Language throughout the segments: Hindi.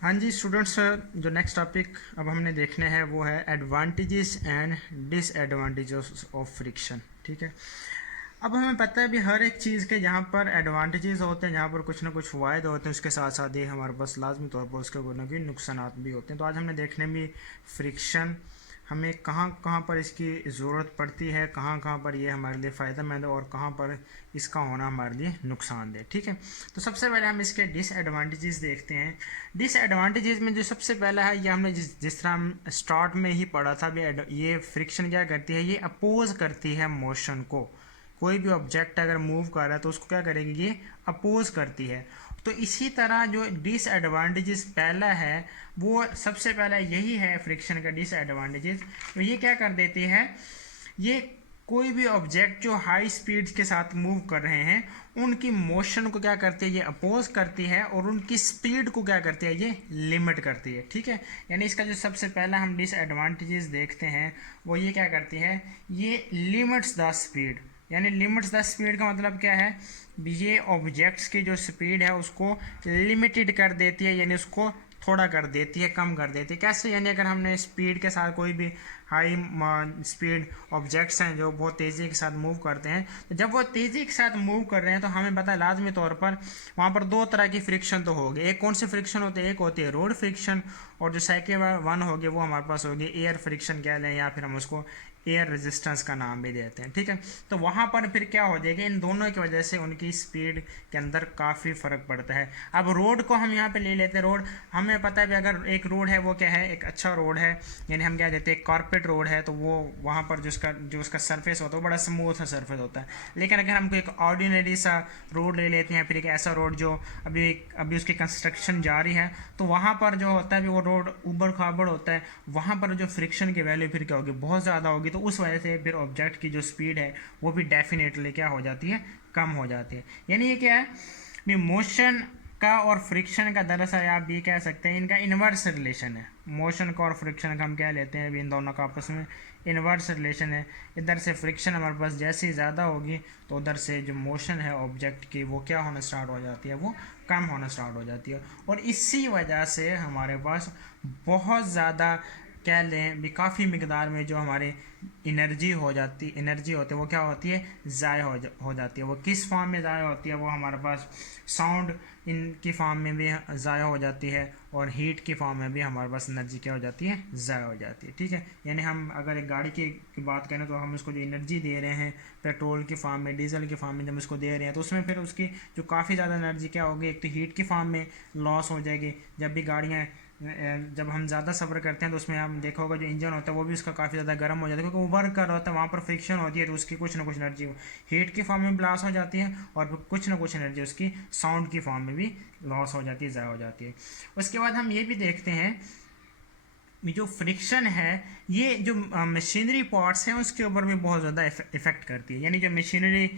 हाँ जी स्टूडेंट्स, जो नेक्स्ट टॉपिक अब हमने देखने हैं वो है advantages and disadvantages of friction. ठीक है। अब हमें पता है भी हर एक चीज़ के जहाँ पर एडवांटेजेस होते हैं, जहाँ पर कुछ ना कुछ फ़ायदे होते हैं, उसके साथ साथ ही हमारे पास लाजमी तौर पर उसके कोई ना कोई नुकसान भी होते हैं। तो आज हमने देखने भी फ्रिक्शन हमें कहाँ कहाँ पर इसकी ज़रूरत पड़ती है, कहाँ कहाँ पर ये हमारे लिए फ़ायदेमंद है और कहाँ पर इसका होना हमारे लिए नुकसानदेह। ठीक है। तो सबसे पहले हम इसके डिसएडवांटेजेस देखते हैं। डिसएडवांटेजेस में जो सबसे पहला है, ये हमने जिस तरह हम स्टार्ट में ही पढ़ा था भी, ये फ्रिक्शन क्या करती है, ये अपोज करती है मोशन को। कोई भी ऑब्जेक्ट अगर मूव कर रहा है तो उसको क्या करेगी, ये अपोज करती है। तो इसी तरह जो डिसएडवांटेजेस पहला है वो सबसे पहला यही है फ्रिक्शन का डिसएडवांटेजेस। तो ये क्या कर देती है, ये कोई भी ऑब्जेक्ट जो हाई स्पीड के साथ मूव कर रहे हैं उनकी मोशन को क्या करती है, ये अपोज करती है, और उनकी स्पीड को क्या करती है, ये लिमिट करती है। ठीक है। यानी इसका जो सबसे पहला हम डिसएडवांटेजेस देखते हैं वो ये क्या करती है, ये लिमिट्स द स्पीड। यानी लिमिट्स द स्पीड का मतलब क्या है, ये ऑब्जेक्ट्स की जो स्पीड है उसको लिमिटेड कर देती है, यानी उसको थोड़ा कर देती है, कम कर देती है। कैसे, यानी अगर हमने स्पीड के साथ कोई भी हाई स्पीड ऑब्जेक्ट्स हैं जो बहुत तेज़ी के साथ मूव करते हैं, तो जब वो तेज़ी के साथ मूव कर रहे हैं तो हमें पता है लाजमी तौर पर वहाँ पर दो तरह की फ्रिक्शन तो होगी। एक कौन सी फ्रिक्शन होती है, एक होती है रोड फ्रिक्शन, और जो सेकेंड वन होगी वो हमारे पास होगी एयर फ्रिक्शन कह लें, या फिर हम उसको एयर रेजिस्टेंस का नाम भी देते हैं। ठीक है। तो वहाँ पर फिर क्या हो जाएगा, इन दोनों की वजह से उनकी स्पीड के अंदर काफ़ी फ़र्क पड़ता है। अब रोड को हम यहाँ पे ले लेते हैं। रोड हमें पता है भी, अगर एक रोड है वो क्या है, एक अच्छा रोड है, यानी हम क्या देते हैं कारपेट रोड है, तो वो वहाँ पर जो उसका सरफेस होता है वो बड़ा स्मूथ सरफेस होता है। लेकिन अगर हमको एक ऑर्डिनरी सा रोड ले लेते हैं, फिर एक ऐसा रोड जो अभी अभी उसकी कंस्ट्रक्शन जारी है, तो वहाँ पर जो होता है वो रोड ऊबड़ खाबड़ होता है, वहाँ पर जो फ्रिक्शन की वैल्यू फिर क्या होगी, बहुत ज़्यादा होगी। तो उस वजह से फिर ऑब्जेक्ट की जो स्पीड है वो भी डेफिनेटली क्या हो जाती है, कम हो जाती है। यानी ये क्या है, मोशन का और फ्रिक्शन का दरअसल आप ये कह सकते हैं इनका इन्वर्स रिलेशन है। मोशन का और फ्रिक्शन का हम क्या लेते हैं, इन दोनों का आपस में इन्वर्स रिलेशन है। इधर से फ्रिक्शन हमारे पास जैसे ज़्यादा होगी तो उधर से जो मोशन है ऑब्जेक्ट की वो क्या होना स्टार्ट हो जाती है, वो कम होना स्टार्ट हो जाती है। और इसी वजह से हमारे पास बहुत ज़्यादा कह लें भी काफ़ी मकदार में जो हमारी एनर्जी होती है वो क्या होती है, ज़ाय हो जाती है। वो किस फॉर्म में ज़ाय होती है, वो हमारे पास साउंड इनकी फॉर्म में भी ज़ाया हो जाती है, और हीट की फॉर्म में भी हमारे पास एनर्जी क्या हो जाती है, ज़ाया हो जाती है। ठीक है। यानी हम अगर एक गाड़ी की बात करें तो हम इसको जो एनर्जी दे रहे हैं पेट्रोल की फॉर्म में, डीजल की फॉर्म में जब इसको दे रहे हैं, तो उसमें फिर उसकी जो काफ़ी ज़्यादा एनर्जी क्या होगी, एक तो हीट की फॉर्म में लॉस हो जाएगी। जब भी गाड़ियाँ जब हम ज़्यादा सफ़र करते हैं तो उसमें आप देखा होगा जो इंजन होता है वो भी उसका काफ़ी ज़्यादा गर्म हो जाता है, क्योंकि वो वर्क कर रहा होता है, वहाँ पर फ्रिक्शन होती है, तो उसकी कुछ ना कुछ एनर्जी हीट की फॉर्म में ब्लास्ट हो जाती है, और कुछ ना कुछ एनर्जी उसकी साउंड की फॉर्म में भी लॉस हो जाती है, ज़ाया हो जाती है। उसके बाद हम ये भी देखते हैं जो फ्रिक्शन है ये जो मशीनरी पार्ट्स हैं उसके ऊपर भी बहुत ज़्यादा इफ़ेक्ट करती है। यानी जो मशीनरी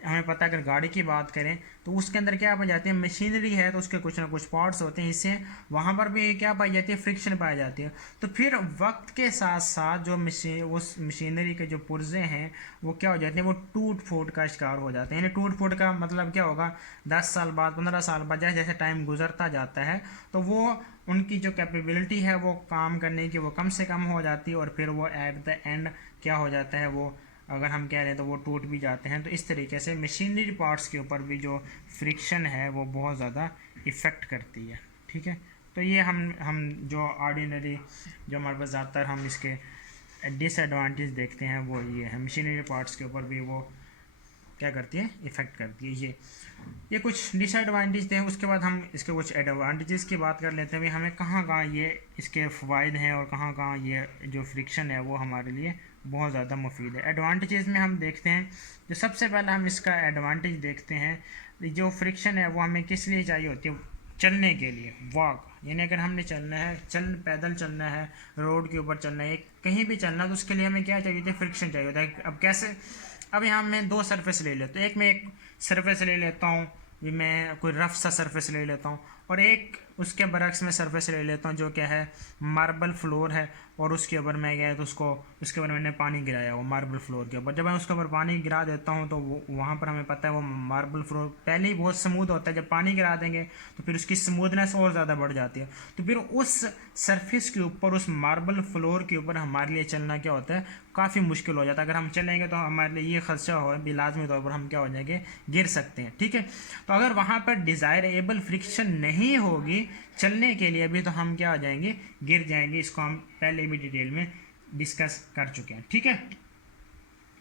हमें पता है, अगर गाड़ी की बात करें तो उसके अंदर क्या पाई जाती है, मशीनरी है तो उसके कुछ ना कुछ पार्ट्स होते हैं, इससे वहाँ पर भी क्या पाई जाती है, फ्रिक्शन पाई जाती है। तो फिर वक्त के साथ साथ जो उस मशीनरी के जो पुर्जे हैं वो क्या हो जाते हैं, वो टूट फूट का शिकार हो जाते हैं। यानी टूट फूट का मतलब क्या होगा, 10 साल बाद 15 साल बाद जैसे जैसे टाइम गुजरता जाता है तो वो उनकी जो कैपेबिलिटी है वो काम करने की वो कम से कम हो जाती है, और फिर वो एट द एंड क्या हो जाता है, वो अगर हम कह रहे हैं तो वो टूट भी जाते हैं। तो इस तरीके से मशीनरी पार्ट्स के ऊपर भी जो फ्रिक्शन है वो बहुत ज़्यादा इफ़ेक्ट करती है। ठीक है। तो ये हम जो ऑर्डिनरी जो हमारे पास ज़्यादातर हम इसके डिसएडवांटेज देखते हैं वो ये है, मशीनरी पार्ट्स के ऊपर भी वो क्या करती है, इफ़ेक्ट करती है। ये कुछ डिसएडवांटेज थे। उसके बाद हम इसके कुछ एडवांटेजेस की बात कर लेते हैं भी, हमें कहाँ कहाँ ये इसके फ़ायदे हैं और कहाँ कहाँ ये जो फ्रिक्शन है वो हमारे लिए बहुत ज़्यादा मुफीद है। एडवांटेजेस में हम देखते हैं, जो सबसे पहला हम इसका एडवांटेज देखते हैं, जो फ्रिक्शन है वो हमें किस लिए चाहिए होती है, चलने के लिए, वॉक। यानी अगर हमने चलना है, पैदल चलना है, रोड के ऊपर चलना है, कहीं भी चलना है, तो उसके लिए हमें क्या चाहिए होता है, फ्रिक्शन चाहिए होता है। अब कैसे, अब यहाँ मैं दो सरफेस ले लेता हूँ, एक मैं एक सरफेस ले लेता हूँ भी, मैं कोई रफ सा सरफेस ले लेता हूँ, और एक उसके बरक्स में सरफेस ले लेता हूँ जो क्या है मार्बल फ्लोर है, और उसके ऊपर मैं गया तो उसके ऊपर मैंने पानी गिराया वो मार्बल फ्लोर के ऊपर। जब मैं उसके ऊपर पानी गिरा देता हूँ तो वहाँ पर हमें पता है वो मार्बल फ्लोर पहले ही बहुत स्मूथ होता है, जब पानी गिरा देंगे तो फिर उसकी स्मूथनेस और ज़्यादा बढ़ जाती है। तो फिर उस सरफेस के ऊपर, उस मार्बल फ्लोर के ऊपर हमारे लिए चलना क्या होता है, काफ़ी मुश्किल हो जाता है। अगर हम चलेंगे तो हमारे लिए ये खदशा हो भी लाजमी तौर पर हम क्या हो जाएंगे, गिर सकते हैं। ठीक है, तो अगर वहाँ पर डिज़ायरेबल फ्रिक्शन नहीं होगी चलने के लिए भी तो हम क्या हो जाएंगे, गिर जाएंगे। इसको हम पहले भी डिटेल में डिस्कस कर चुके हैं। ठीक है,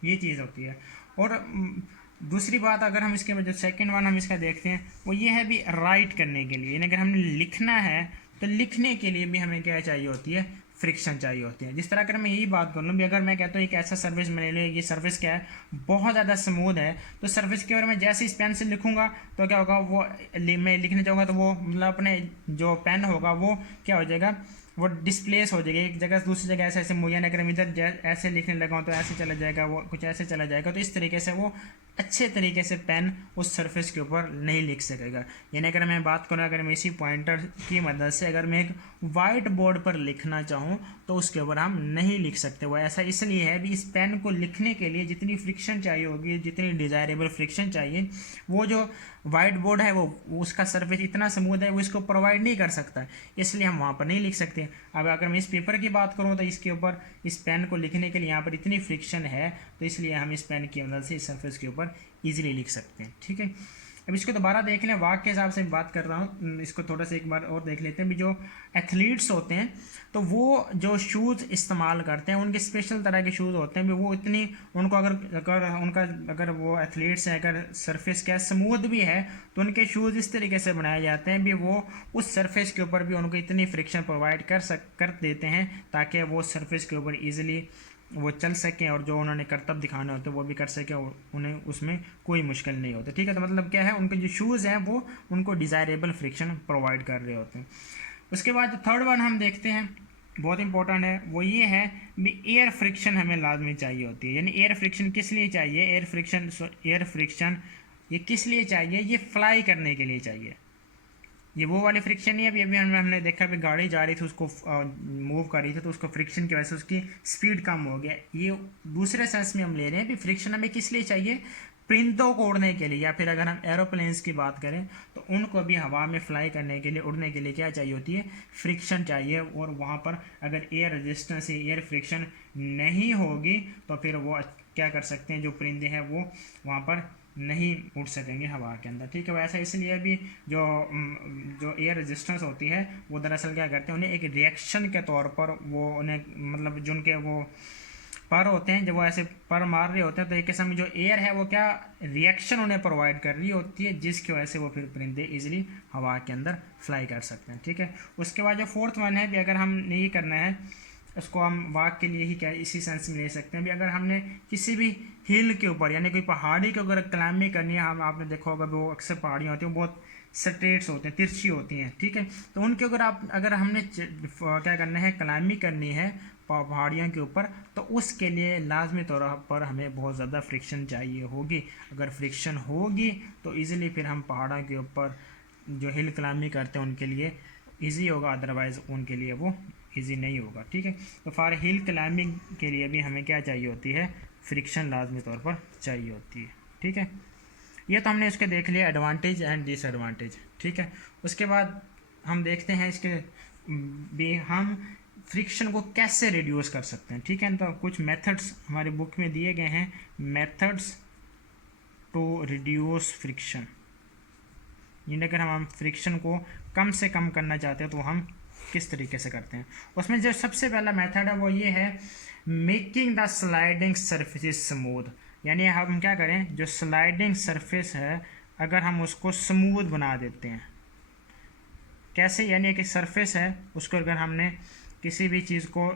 ये चीज़ होती है। और दूसरी बात अगर हम इसके जो सेकंड वन हम इसका देखते हैं वो ये है भी राइट करने के लिए, यानी अगर हमने लिखना है तो लिखने के लिए भी हमें क्या चाहिए होती है, फ्रिक्शन चाहिए होती है। जिस तरह अगर मैं यही बात कर लूँ भी, अगर मैं कहता हूँ एक ऐसा सर्फेस मैंने लिया, ये सर्फेस क्या है बहुत ज़्यादा स्मूथ है, तो सर्फेस के बारे में जैसे इस पेन से लिखूंगा तो क्या होगा, वो मैं लिखने जाऊँगा तो वो मतलब अपने जो पेन होगा वो क्या हो जाएगा, वो डिस्प्लेस हो जाएगा एक जगह से दूसरी जगह, ऐसे ऐसे मुहैया अगर मैं इधर ऐसे लिखने लगा हूँ तो ऐसे चला जाएगा, वो कुछ ऐसे चला जाएगा। तो इस तरीके से वो अच्छे तरीके से पेन उस सरफेस के ऊपर नहीं लिख सकेगा। यानी अगर मैं बात करूँ, अगर मैं इसी पॉइंटर की मदद से अगर मैं एक वाइट बोर्ड पर लिखना चाहूँ तो उसके ऊपर हम नहीं लिख सकते। वो ऐसा इसलिए है भी इस पेन को लिखने के लिए जितनी फ्रिक्शन चाहिए होगी, जितनी डिज़ायरेबल फ्रिक्शन चाहिए, वो जो वाइट बोर्ड है वो उसका सरफेस इतना स्मूथ है वो इसको प्रोवाइड नहीं कर सकता, इसलिए हम वहाँ पर नहीं लिख सकते। अब अगर मैं इस पेपर की बात करूँ तो इसके ऊपर इस पेन को लिखने के लिए यहाँ पर इतनी फ्रिक्शन है, तो इसलिए हम इस पेन की मदद से इस सरफेस के ऊपर ईजिली लिख सकते हैं। ठीक है, अब इसको दोबारा देख लें, वाक के हिसाब से बात कर रहा हूँ, इसको थोड़ा सा एक बार और देख लेते हैं भी। जो एथलीट्स होते हैं तो वो जो शूज़ इस्तेमाल करते हैं उनके स्पेशल तरह के शूज़ होते हैं भी, वो इतनी उनको अगर वो एथलीट्स हैं, अगर सरफेस क्या स्मूथ भी है तो उनके शूज़ इस तरीके से बनाए जाते हैं भी वो उस सरफेस के ऊपर भी उनको इतनी फ्रिक्शन प्रोवाइड कर देते हैं ताकि वो सरफेस के ऊपर ईजिली वो चल सकें और जो उन्होंने करतब दिखाने होते हैं वो भी कर सकें और उन्हें उसमें कोई मुश्किल नहीं होती। ठीक है, तो मतलब क्या है, उनके जो शूज़ हैं वो उनको डिज़ायरेबल फ्रिक्शन प्रोवाइड कर रहे होते हैं। उसके बाद जो थर्ड वन हम देखते हैं बहुत इंपॉर्टेंट है, वो ये है भी एयर फ्रिक्शन हमें लाजमी चाहिए होती है। यानी एयर फ्रिक्शन किस लिए चाहिए, एयर फ्रिक्शन ये किस लिए चाहिए, ये फ्लाई करने के लिए चाहिए। ये वो वाली फ्रिक्शन नहीं है, अभी हमने देखा भी गाड़ी जा रही थी उसको मूव कर रही थी तो उसको फ्रिक्शन की वजह से उसकी स्पीड कम हो गया। ये दूसरे सेंस में हम ले रहे हैं भी फ्रिक्शन हमें किस लिए चाहिए, परिंदों को उड़ने के लिए, या फिर अगर हम एरोप्लेन्स की बात करें तो उनको भी हवा में फ्लाई करने के लिए, उड़ने के लिए क्या चाहिए होती है, फ्रिक्शन चाहिए। और वहाँ पर अगर एयर रेजिस्टेंस एयर फ्रिक्शन नहीं होगी तो फिर वो क्या कर सकते हैं, जो परिंदे हैं वो वहाँ पर नहीं उड़ सकेंगे हवा के अंदर। ठीक है, वैसा इसलिए भी जो एयर रेजिस्टेंस होती है वो दरअसल क्या करते हैं, उन्हें एक रिएक्शन के तौर पर वो उन्हें मतलब जो उनके वो पर होते हैं, जब वो ऐसे पर मार रहे होते हैं तो एक किस्म की जो एयर है वो क्या रिएक्शन उन्हें प्रोवाइड कर रही होती है, जिसकी वजह से वो फिर परिंदे इजीली हवा के अंदर फ्लाई कर सकते हैं। ठीक है, उसके बाद जो फोर्थ वन है भी, अगर हमने ये करना है उसको हम वाक के लिए ही क्या इसी सेंस में ले सकते हैं भी, अगर हमने किसी भी हिल के ऊपर यानी कोई पहाड़ी के अगर क्लाइंबिंग करनी है, हम आपने देखा होगा वो अक्सर पहाड़ियाँ होती हैं बहुत स्ट्रेट्स होते हैं, तिरछी होती हैं। ठीक है, तो उनके अगर हमने क्या करना है, क्लाइंबिंग करनी है पहाड़ियों के ऊपर, तो उसके लिए लाजमी तौर पर हमें बहुत ज़्यादा फ्रिक्शन चाहिए होगी। अगर फ्रिक्शन होगी तो ईज़िली फिर हम पहाड़ों के ऊपर जो हिल क्लाइंबिंग करते हैं उनके लिए ईजी होगा, अदरवाइज़ उनके लिए वो ईजी नहीं होगा। ठीक है, तो फॉर हिल क्लाइंबिंग के लिए भी हमें क्या चाहिए होती है, फ्रिक्शन लाजमी तौर पर चाहिए होती है। ठीक है, ये तो हमने इसके देख लिया एडवांटेज एंड डिसएडवांटेज। ठीक है, उसके बाद हम देखते हैं इसके भी हम फ्रिक्शन को कैसे रिड्यूस कर सकते हैं। ठीक है, तो कुछ मेथड्स हमारे बुक में दिए गए हैं, मेथड्स टू रिड्यूस फ्रिक्शन। यानी अगर हम फ्रिक्शन को कम से कम करना चाहते हैं तो हम किस तरीके से करते हैं। उसमें जो सबसे पहला मेथड है वो ये है, making the sliding surface smooth. यानी हम क्या करें, जो स्लाइडिंग सरफेस है अगर हम उसको स्मूथ बना देते हैं। कैसे, यानी एक सरफेस है उसको अगर हमने किसी भी चीज़ को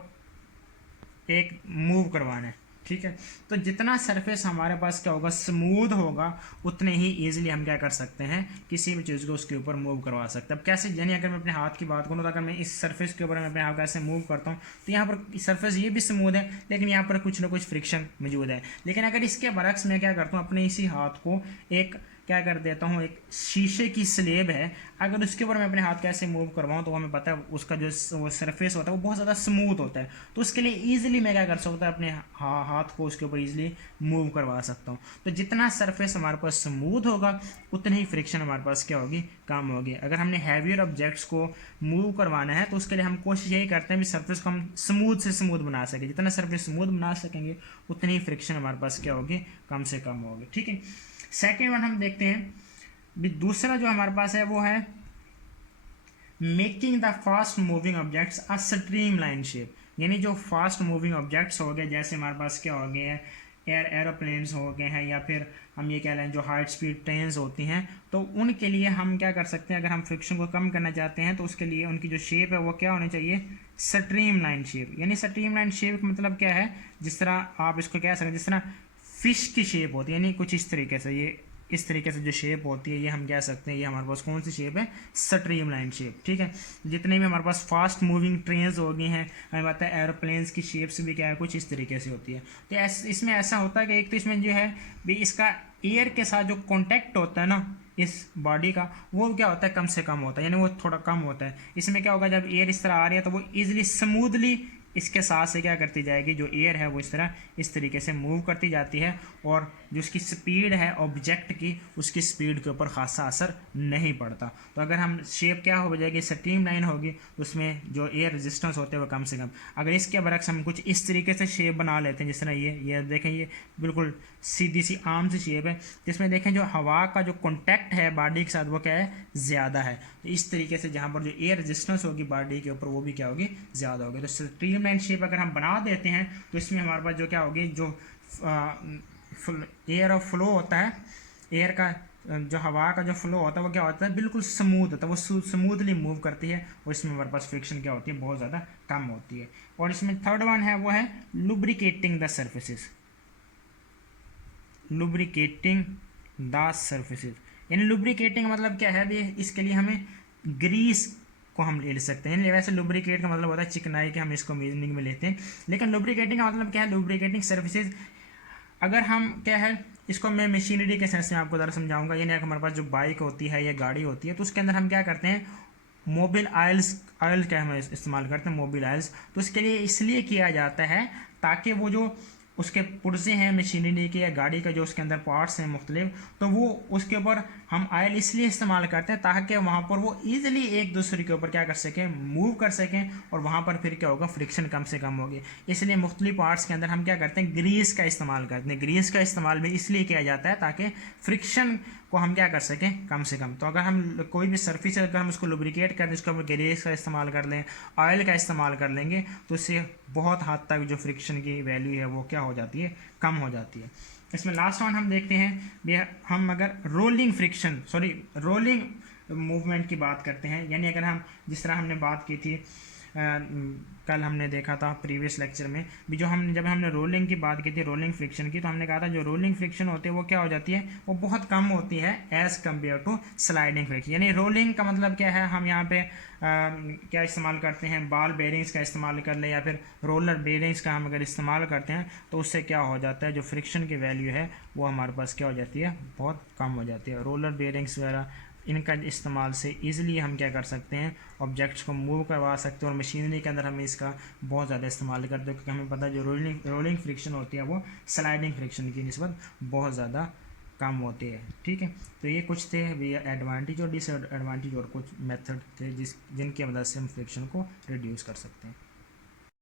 एक मूव करवाना है, ठीक है, तो जितना सरफेस हमारे पास क्या होगा, स्मूथ होगा, उतने ही ईजिली हम क्या कर सकते हैं, किसी भी चीज़ को उसके ऊपर मूव करवा सकते हैं। अब कैसे, यानी अगर मैं अपने हाथ की बात करूँ तो अगर मैं इस सरफेस के ऊपर मैं अपने हाथ को ऐसे मूव करता हूँ तो यहाँ पर सरफेस ये भी स्मूथ है लेकिन यहाँ पर कुछ ना कुछ फ्रिक्शन मौजूद है। लेकिन अगर इसके बरक्स मैं क्या करता हूँ, अपने इसी हाथ को एक क्या कर देता हूँ, एक शीशे की स्लेब है, अगर उसके ऊपर मैं अपने हाथ कैसे मूव करवाऊँ तो हमें पता है उसका जो वो सरफेस होता है वो बहुत ज़्यादा स्मूथ होता है, तो उसके लिए ईजिली मैं क्या कर सकता हूँ, अपने हाथ को उसके ऊपर ईजिली मूव करवा सकता हूँ। तो जितना सरफेस हमारे पास स्मूथ होगा उतनी ही फ्रिक्शन हमारे पास क्या होगी, कम होगी। अगर हमने हैवियर ऑब्जेक्ट्स को मूव करवाना है तो उसके लिए हम कोशिश यही करते हैं कि सरफेस को हम स्मूथ से स्मूथ बना सकें, जितना सरफेस स्मूथ बना सकेंगे उतनी ही फ्रिक्शन हमारे पास क्या होगी, कम से कम होगी। ठीक है, सेकेंड वन हम देखते हैं, भी दूसरा जो हमारे पास है वो है making the fast moving objects a stream line shape, यानी जो फास्ट मूविंग ऑब्जेक्ट्स हो गए, जैसे हमारे पास क्या हो गए हैं, एरोप्लेन्स हो गए हैं, या फिर हम ये कह लें जो हाई स्पीड ट्रेन्स होती हैं, तो उनके लिए हम क्या कर सकते हैं, अगर हम फ्रिक्शन को कम करना चाहते हैं तो उसके लिए उनकी जो शेप है वो क्या होनी चाहिए, स्ट्रीम लाइन शेप। यानी स्ट्रीम लाइन शेप मतलब क्या है, जिस तरह आप इसको कह सकते हैं, जिस तरह फिश की शेप होती है, यानी कुछ इस तरीके से, ये इस तरीके से जो शेप होती है ये हम कह सकते हैं ये हमारे पास कौन सी शेप है, स्ट्रीम लाइन शेप। ठीक है, जितने भी हमारे पास फास्ट मूविंग ट्रेन्स हो गई हैं, हमें पता है एरोप्लेन्स की शेप्स भी क्या है, कुछ इस तरीके से होती है। तो इसमें ऐसा होता है कि एक तो इसमें जो है भी इसका एयर के साथ जो कॉन्टैक्ट होता है ना इस बॉडी का, वो क्या होता है, कम से कम होता है, यानी वो थोड़ा कम होता है। इसमें क्या होगा, जब एयर इस तरह आ रही है तो वो ईजिली स्मूथली इसके साथ से क्या करती जाएगी, जो एयर है वो इस तरीके से मूव करती जाती है, और जो उसकी स्पीड है ऑब्जेक्ट की, उसकी स्पीड के ऊपर खासा असर नहीं पड़ता। तो अगर हम शेप क्या हो जाएगी, स्ट्रीम लाइन होगी, तो उसमें जो एयर रेजिस्टेंस होते हैं वो कम से कम। अगर इसके बरक्स हम कुछ इस तरीके से शेप बना लेते हैं, जिस तरह ये देखें, ये बिल्कुल सीधी सी आम सी शेप है, जिसमें देखें जो हवा का जो कॉन्टैक्ट है बॉडी के साथ वो क्या है, ज़्यादा है। तो इस तरीके से जहाँ पर जो एयर रेजिस्टेंस होगी बॉडी के ऊपर वो भी क्या होगी, ज़्यादा होगी। तो स्ट्रीम लाइन शेप अगर हम बना देते हैं तो इसमें हमारे पास जो क्या होगी, जो एयर ऑफ फ्लो होता है, एयर का जो हवा का जो फ्लो होता है वो क्या होता है, बिल्कुल स्मूथ होता है, वो स्मूथली मूव करती है, और इसमें हमारे पास फ्रिक्शन क्या होती है, बहुत ज़्यादा कम होती है। और इसमें थर्ड वन है वो है lubricating the surfaces, lubricating the surfaces, यानी लुब्रिकेटिंग मतलब क्या है भी, इसके लिए हमें ग्रीस को हम ले सकते हैं। वैसे लुब्रिकेट का मतलब होता है चिकनाई के, हम इसको मीनिंग में लेते हैं, लेकिन लुब्रिकेटिंग का मतलब क्या है, लुब्रिकेटिंग सर्फेसिस अगर हम क्या है, इसको मैं मशीनरी के सेंस में आपको ज़रा समझाऊंगा। यानी अगर हमारे पास जो बाइक होती है या गाड़ी होती है तो उसके अंदर हम क्या करते हैं, मोबिल ऑयल क्या हम इस्तेमाल करते हैं, मोबिल ऑयल्स। तो इसके लिए इसलिए किया जाता है ताकि वो जो उसके पुर्जे हैं मशीनरी के या गाड़ी का जो उसके अंदर पार्ट्स हैं मुख्तलिफ, तो वो उसके ऊपर हम ऑयल इसलिए इस्तेमाल करते हैं ताकि वहाँ पर वो ईजिली एक दूसरे के ऊपर क्या कर सकें, मूव कर सकें, और वहाँ पर फिर क्या होगा, फ्रिक्शन कम से कम होगी। इसलिए मुख्तलिफ पार्ट्स के अंदर हम क्या करते हैं, ग्रीस का इस्तेमाल करते हैं। ग्रीस का इस्तेमाल भी इसलिए किया जाता है ताकि फ्रिक्शन को हम क्या कर सकें, कम से कम। तो अगर हम कोई भी सरफेस अगर हम उसको लुब्रिकेट करें, उसको हम ग्रीस का इस्तेमाल कर लें, ऑयल का इस्तेमाल कर लेंगे, तो इससे बहुत हद तक जो फ्रिक्शन की वैल्यू है वो क्या हो जाती है, कम हो जाती है। इसमें लास्ट वन हम देखते हैं, हम अगर रोलिंग मूवमेंट की बात करते हैं, यानी अगर हम जिस तरह हमने बात की थी कल हमने देखा था प्रीवियस लेक्चर में भी, जब हमने रोलिंग की बात की थी, रोलिंग फ्रिक्शन की, तो हमने कहा था जो रोलिंग फ्रिक्शन होती है वो क्या हो जाती है, वो बहुत कम होती है as compare to sliding friction. यानी रोलिंग का मतलब क्या है, हम यहाँ पे क्या इस्तेमाल करते हैं, बॉल बेरिंग्स का इस्तेमाल कर लें या फिर रोलर बेरिंग्स का हम अगर इस्तेमाल करते हैं, तो उससे क्या हो जाता है, जो फ्रिक्शन की वैल्यू है वो हमारे पास क्या हो जाती है, बहुत कम हो जाती है। रोलर बेरिंग्स वगैरह इनका इस्तेमाल से ईज़िली हम क्या कर सकते हैं, ऑब्जेक्ट्स को मूव करवा सकते हैं, और मशीनरी के अंदर हम इसका बहुत ज़्यादा इस्तेमाल करते हैं, क्योंकि हमें पता है जो रोलिंग फ्रिक्शन होती है वो स्लाइडिंग फ्रिक्शन की निस्बत बहुत ज़्यादा कम होती है। ठीक है, तो ये कुछ थे एडवांटेज और डिसएडवांटेज और कुछ मेथड थे जिनकी मदद से हम फ्रिक्शन को रिड्यूस कर सकते हैं।